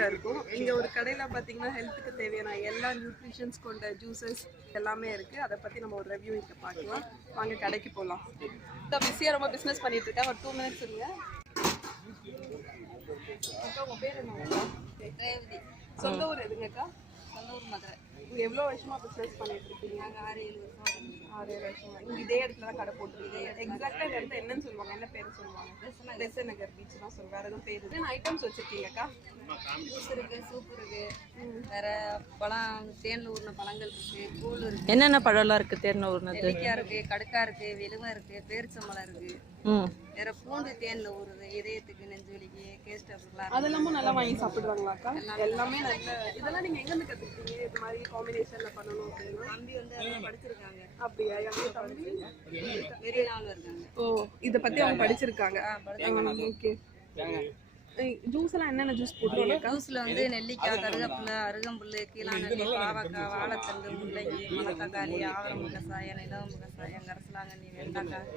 சிட்டியில் இருக்கும். இங்கே ஒரு கடையில் பார்த்தீங்கன்னா ஹெல்த்துக்கு தேவையான எல்லா நியூட்ரிஷன்ஸ் கொண்ட ஜூஸஸ் எல்லாமே இருக்குது. அதை பற்றி நம்ம ஒரு ரிவ்யூ இங்கே பார்க்கலாம். வாங்க கடைக்கு போகலாம். பிஸியாக ரொம்ப பிஸ்னஸ் பண்ணிட்டு இருக்காங்க. ஒரு 2 மினிட்ஸ் இருங்க. உங்கள் பேர் என்ன? ரேவதி. சொந்த ஊர் எதுங்கக்கா? சொந்த ஊர் மதுரை. இங்கே எவ்வளோ வருஷமாக பிஸ்னஸ் பண்ணிட்டு இருக்கீங்க? நாங்கள் 6-7 வருஷம். 6-7 வருஷமா இங்கே இதே இடத்துல தான் கடை போட்டுருக்கீங்க. எக்ஸாக்டாக இந்த இடத்துல என்னன்னு சொல்லுவாங்க? என்ன பேர் சொல்லுவாங்க? பெசன் நகர் பீச் தான் சொல்லுவாங்க. வேறு எதுவும் பேர் என்ன ஐட்டம்ஸ் வச்சுருக்கீங்கக்கா? ஜூஸ் இருக்குது, சூப் இருக்குது, வேறு பழம் தேனில் ஊறின பழங்கள் இருக்குது, கூழ் இருக்குது. என்னென்ன பழம்லாம் இருக்குது தேனில் ஊறினது? நெல்லிக்காய் இருக்குது, கடுக்காய் இருக்குது, வெலுவை இருக்குது, பேரிச்சம்பழம் இருக்குது. வேறு பூண்டு தேனில் ஊறுது, இதயத்துக்கு, நெஞ்சு வலிக்கு, கேஸ்டப்லாம். அதெல்லாமும் நல்லா வாங்கி சாப்பிடுவாங்களாக்கா? எல்லாமே நல்ல. இதெல்லாம் நீங்கள் எங்கேருந்து கற்றுக்கிட்டீங்க இது மாதிரி காம்பினேஷனில் பண்ணணும் அப்படின்னா? தம்பி வந்து அதெல்லாம் படிச்சிருக்காங்க. அப்படியா? எங்கள் தம்பி பெரிய நாள் இருக்காங்க. ஓ, இதை பற்றி அவங்க படிச்சிருக்காங்க. ஓகே. ஜூஸ் எல்லாம் என்னென்ன ஜூஸ் போடுவாங்க? ஜூஸில் வந்து நெல்லிக்காய், கருவேப்பிலை, அருகம்புல், கீழாநெல்லி, பாவக்காய், வாழைத்தண்டு, முள்ளங்கி, மணத்தக்காளி, ஆவரம் கசாயம், நிலவம்பு கசாயம், கரசலாங்கண்ணி, வெண்டைக்காய்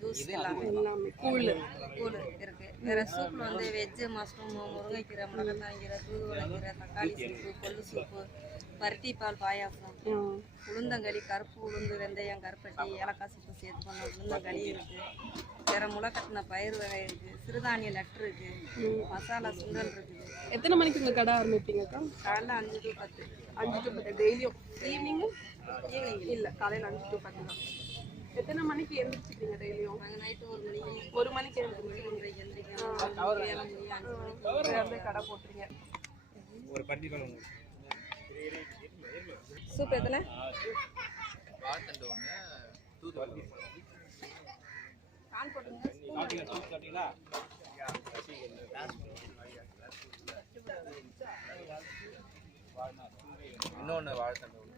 ஜூஸ் எல்லாமே. கூழ் இருக்குது. வேறு சூப்பில் வந்து வெஜ்ஜு, மஷ்ரூமு, முருங்கைக்கீரை, முடக்கத்தாங்கீரை, தூதுவளைக்கீரை, தக்காளி சூப்பு, கொள்ளு சூப்பு, பருத்தி பால் பாயாசம், உளுந்தங்களி, கருப்பு உளுந்து, வெந்தயம், கருப்பட்டி, ஏலக்காய் சூப்பு சேர்த்து பண்ண உளுந்தங்களி இருக்குது. வேறு முளைக்கட்டின பயிர் வகை இருக்குது, சிறுதானிய லட்டு இருக்குது, மசாலா சுண்டல் இருக்குது. எத்தனை மணிக்கு உங்கள் கடை ஆரம்பிப்பீங்கக்கா? காலைல 5 to 10. 5 to 10 டெய்லியும்? ஈவினிங்கும்? ஈவினிங் இல்லை, காலையில் 5 to 10 தான். எத்தனை மணிக்கு எழுந்திரிச்சிக்கிறீங்க டெய்லியும்? நாங்கள் நைட்டு 1 மணிக்கு எழுந்திரிச்சிங்க. எந்திரிக்கிறோம். 7 மணி 5 மணிக்கு கடை போட்டுறீங்க. ஒரு பட்டி பண்ணுங்க. சூப் எத்தனை? வாழைத்தண்டு ஒன்று, தூதுவளை கான் போட்டுங்க. இன்னொன்று வாழைத்தண்டு ஒன்று.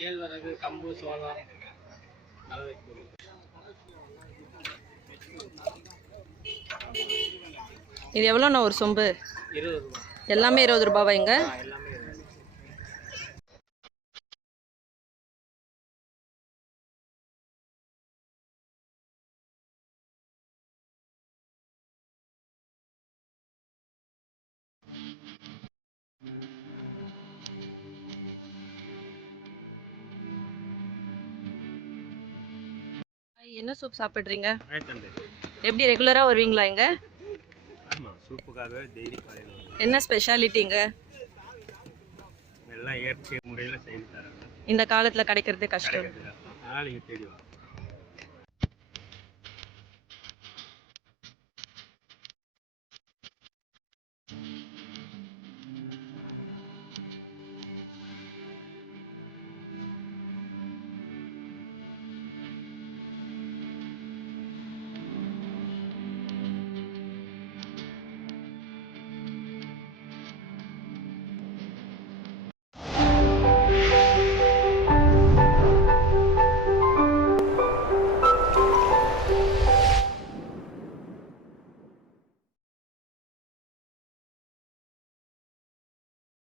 கேழ்வரகு, கம்பு, சோளம் இது எவ்வளோண்ணா ஒரு சொம்பு? 20 ரூபா. எல்லாமே 20 ரூபாவா இங்க? எல்லாமே என்ன சூப் சாப்பிட்றீங்க? ஆயிரத்தண்டு. எப்படி ரெகுலராக வருவீங்களா இங்கே? ஆமாம், சூப்புக்காகவே டெய்லி காலையில் வரும். என்ன ஸ்பெஷாலிட்டிங்க? எல்லாம் இயற்கை முறையில் செய்து தராங்க. இந்த காலத்தில் கிடைக்கிறது கஷ்டம். அதனால் இங்கே தேடி வரோம்.